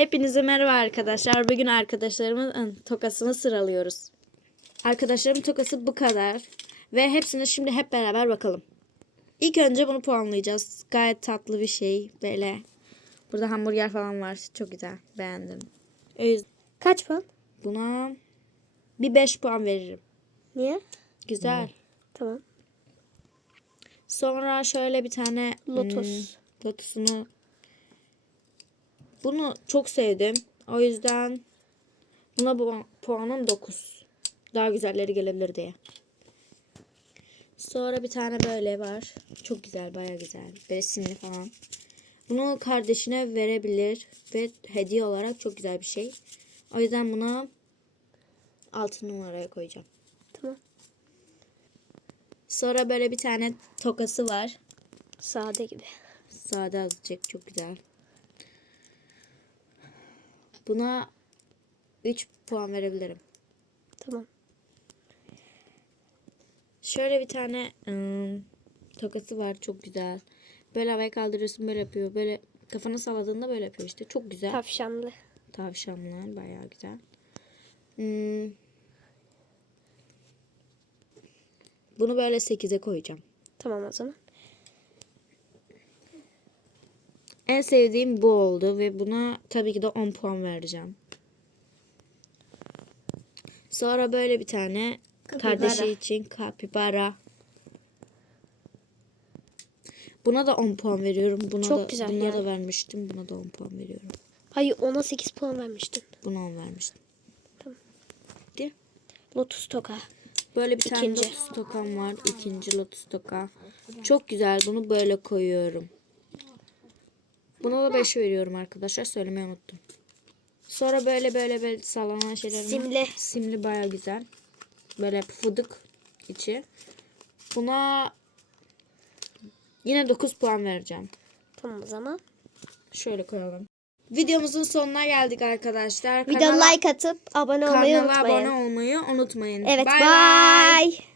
Hepinize merhaba arkadaşlar. Bugün arkadaşlarımın tokasını sıralıyoruz. Arkadaşlarımın tokası bu kadar. Ve hepsini şimdi hep beraber bakalım. İlk önce bunu puanlayacağız. Gayet tatlı bir şey. Böyle. Burada hamburger falan var. Çok güzel. Beğendim. O yüzden Kaç puan? buna bir 5 puan veririm. Niye? Güzel. Tamam. Sonra şöyle bir tane Lotus. hmm, lotusunu bunu çok sevdim. O yüzden buna bu puanım 9. Daha güzelleri gelebilir diye. Sonra bir tane böyle var. Çok güzel, baya güzel. Böyle simli falan. Bunu kardeşine verebilir ve hediye olarak çok güzel bir şey. O yüzden buna 6 numaraya koyacağım. Tamam. Sonra böyle bir tane tokası var. Sade gibi. Sade azıcık çok güzel. Buna 3 puan verebilirim. Tamam. Şöyle bir tane ım, tokası var çok güzel. Böyle havaya kaldırıyorsun böyle yapıyor. Böyle kafanı salladığında böyle yapıyor işte. Çok güzel. Tavşanlı. Tavşanlar bayağı güzel. Hmm. Bunu böyle 8'e koyacağım. Tamam o zaman. En sevdiğim bu oldu ve buna tabii ki de 10 puan vereceğim. Sonra böyle bir tane Kapibara. kardeşi için kapibara. Buna da 10 puan veriyorum. Buna Çok da, güzel Buna yani. da vermiştim. Buna da 10 puan veriyorum. Hayır ona 8 puan vermiştin. Buna 10 vermiştim. Tamam. Değil. Lotus toka. Böyle bir tane İkinci. lotus tokam var. İkinci lotus toka. Çok güzel. Bunu böyle koyuyorum. Buna da 5 veriyorum arkadaşlar. Söylemeyi unuttum. Sonra böyle böyle böyle sallanan şeyler. Simli. Simli baya güzel. Böyle pufuduk içi. Buna yine 9 puan vereceğim. Tamam o zaman. Şöyle koyalım. Videomuzun sonuna geldik arkadaşlar. Video Kanala- like atıp abone olmayı kanala unutmayın. abone olmayı unutmayın. Evet bye. bay. bye.